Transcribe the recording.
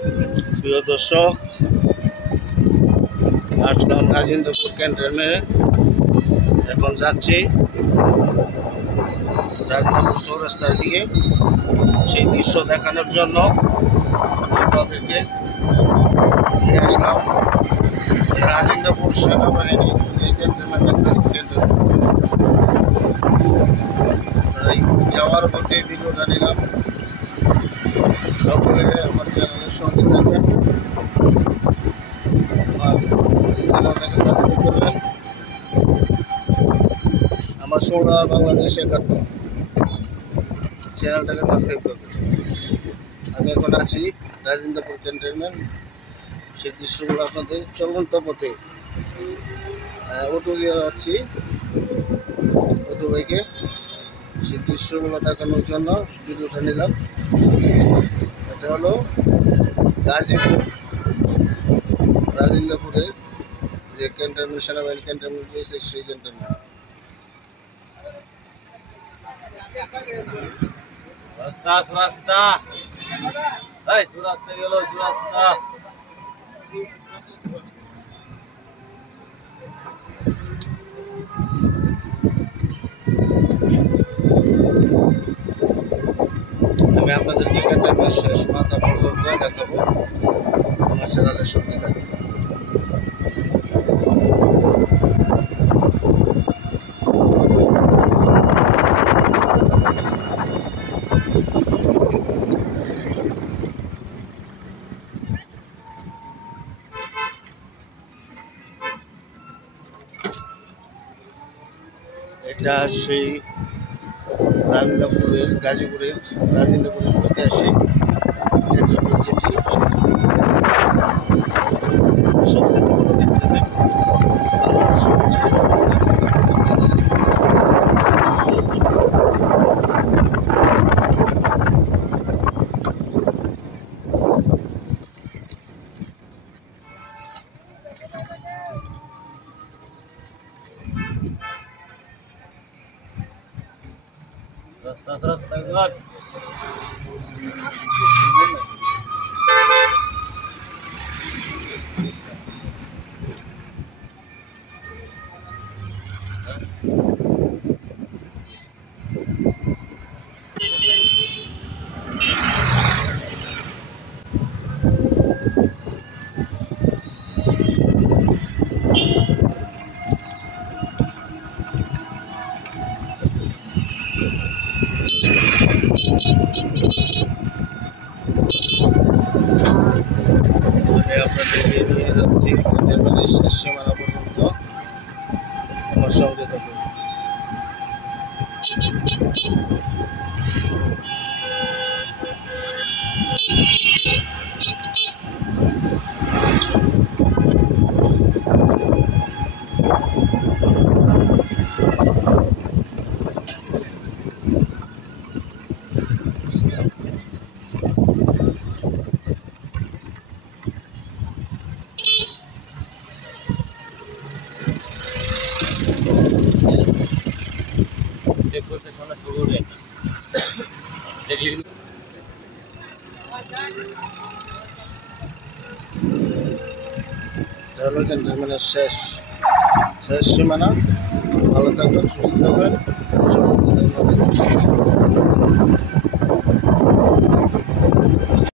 প্রিয় দর্শক, আসলাম রাজেন্দ্রপুর ক্যান্টনমেন্টে। এখন যাচ্ছি রাজেন্দ্রপুর চৌরাস্তার দিকে। সেই দৃশ্য দেখানোর জন্য আপনাদেরকে নিয়ে আসলাম। রাজেন্দ্রপুর সেনাবাহিনী যে ক্যান্টনমেন্ট যাওয়ার পথে ভিডিওটা নিলাম। সকলে আমার চ্যানেলের সঙ্গে থাকবেন, আমার চ্যানেলটাকে সাবস্ক্রাইব করবেন। আমার সোনার বাংলাদেশ একাত্তর চ্যানেলটাকে সাবস্ক্রাইব করবেন। আমি এখন আছি রাজেন্দ্রপুর ক্যান্টনমেন্ট। সেই দৃশ্যগুলো আপনাদের চলন্ত পথে অটো দিয়ে যাচ্ছি, অটো বাইকে। সেই দৃশ্যগুলো দেখানোর জন্য ভিডিওটা নিলাম। এটা হলো গাজীপুর রাজেন্দ্রপুরের যে ক্যান্টনমেন্ট, সেনাবাহিনী ক্যান্টনমেন্ট রয়েছে, সেই ক্যান্টনমেন্ট। রাস্তা রাস্তা এই রাস্তা গেল রাস্তা। আমি আপনাদেরকে ক্যান্টনমেন্ট শেষ মাথা পর্যন্ত দেখাবো, আমার চ্যানেলের সঙ্গে থাকবে। এটা সেই রাজেন্দ্রপুরের গাজীপুরের রাজেন্দ্রপুরের ঐতিহাসিক ক্যান্টনমেন্ট, যেটি সবচেয়ে বড় ক্যান্টনমেন্ট রাস্তা রাস্তা গেল। আপনাদেরকে নিয়ে যাচ্ছি ক্যান্টনমেন্টের শেষ সীমানা পর্যন্ত, আমার সঙ্গে থাকুন। দেখতে শোনা শুরু রে দেখলি এটা হলো ক্যান্টনমেন্টের শেষ সীমানা। ভালো থাকবেন, সুস্থ থাকবেন, সকলকে ধন্যবাদ।